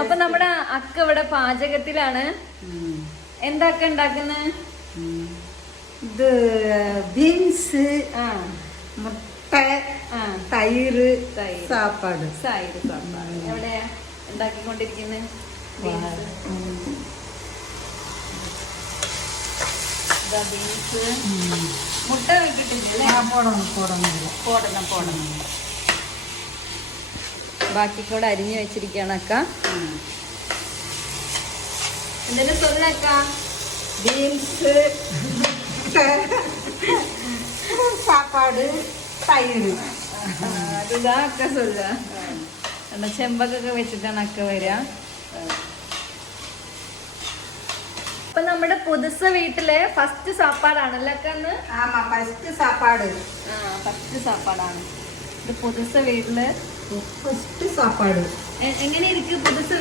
അപ്പൊ നമ്മുടെ അക്ക ഇവിടെ പാചകത്തിലാണ്. എന്താക്ക ഉണ്ടാക്കുന്നത്? ഇത് ബീൻസ്, മുട്ട, തൈര്, സാപ്പാട്. എവിടെയാ ഉണ്ടാക്കിക്കൊണ്ടിരിക്കുന്നത്? ബീൻസ്, മുട്ട വെക്കിട്ടില്ലേ? പോടണം. ബാക്കി കൂടെ അരിഞ്ഞു വെച്ചിരിക്കുകയാണ് അക്ക. എന്തെങ്കിലും സൊല്ലക്ക? ബീൻസ്, സാപ്പാട്, തൈര്. അതുതാ അക്ക സൊല്ല. ചെമ്പക്കൊക്കെ വെച്ചിട്ടാണ് അക്ക വരിക. അപ്പൊ നമ്മുടെ പുതുസ വീട്ടിലെ ഫസ്റ്റ് സാപ്പാടാണല്ലേ അക്കന്ന്? ഫസ്റ്റ് സാപ്പാട്. ഫസ്റ്റ് സാപ്പാടാണ് ഇത് പുതുസ വീട്ടില്. ഫസ്റ്റ് സാപ്പാട് എങ്ങനെ ഇരിക്കും പുതുസ